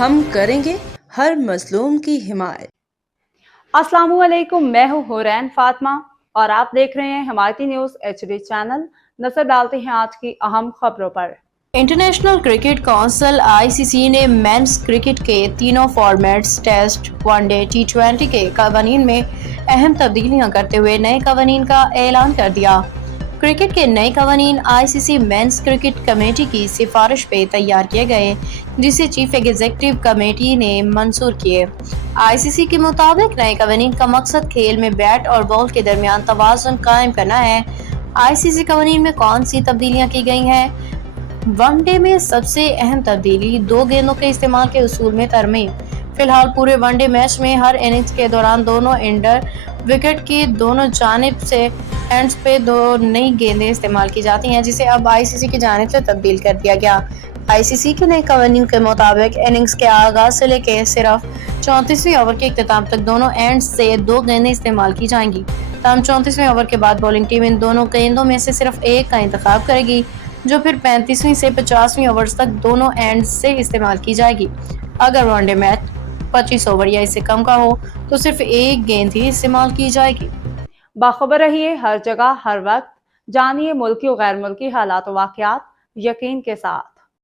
ہم کریں گے ہر مظلوم کی حمایت۔ السلام علیکم، میں ہوں حورین فاطمہ اور آپ دیکھ رہے ہیں حمایتی نیوز HD چینل۔ نظر ڈالتے ہیں آج کی اہم خبروں پر۔ انٹرنیشنل کرکٹ کونسل ICC نے مینز کرکٹ کے تینوں formats test, one day, T20 کے قوانین میں اہم تبدیلیاں کرتے ہوئے نئے قوانین کا اعلان کر دیا۔ کرکٹ کے نئے قوانین ICC مینز کرکٹ کمیٹی کی سفارش پہ تیار کیے گئے، جسے چیف ایگزیکٹو کمیٹی نے منظور کیے۔ ICC کے مطابق نئے قوانین کا مقصد کھیل میں بیٹ اور بال کے درمیان توازن قائم کرنا ہے۔ ICC قوانین میں کون سی تبدیلیاں کی گئی ہیں؟ ون ڈے میں سب سے اہم تبدیلی 2 گیندوں کے استعمال کے اصول میں ترمیم۔ فی الحال پورے ون ڈے میچ میں ہر اننگز کے دوران دونوں اینڈر وکٹ کی دونوں جانب سے اینڈز پہ 2 نئی گیندیں استعمال کی جاتی ہیں، جسے اب ICC کی جانب سے تبدیل کر دیا گیا۔ ICC کے نئے قوانین کے مطابق اننگز کے آغاز سے لے کے صرف 34ویں اوور کے اختتام تک دونوں اینڈز سے 2 گیندیں استعمال کی جائیں گی۔ تاہم 34ویں اوور کے بعد بولنگ ٹیم ان دونوں گیندوں میں سے صرف ایک کا انتخاب کرے گی، جو پھر 35ویں سے 50ویں اوورز تک دونوں اینڈز سے استعمال کی جائے گی۔ اگر ون ڈے میچ 25 اوور یا اس سے کم کا ہو تو صرف ایک گیند ہی استعمال کی جائے گی۔ باخبر رہیے ہر جگہ ہر وقت، جانیے ملکی و غیر ملکی حالات و واقعات یقین کے ساتھ۔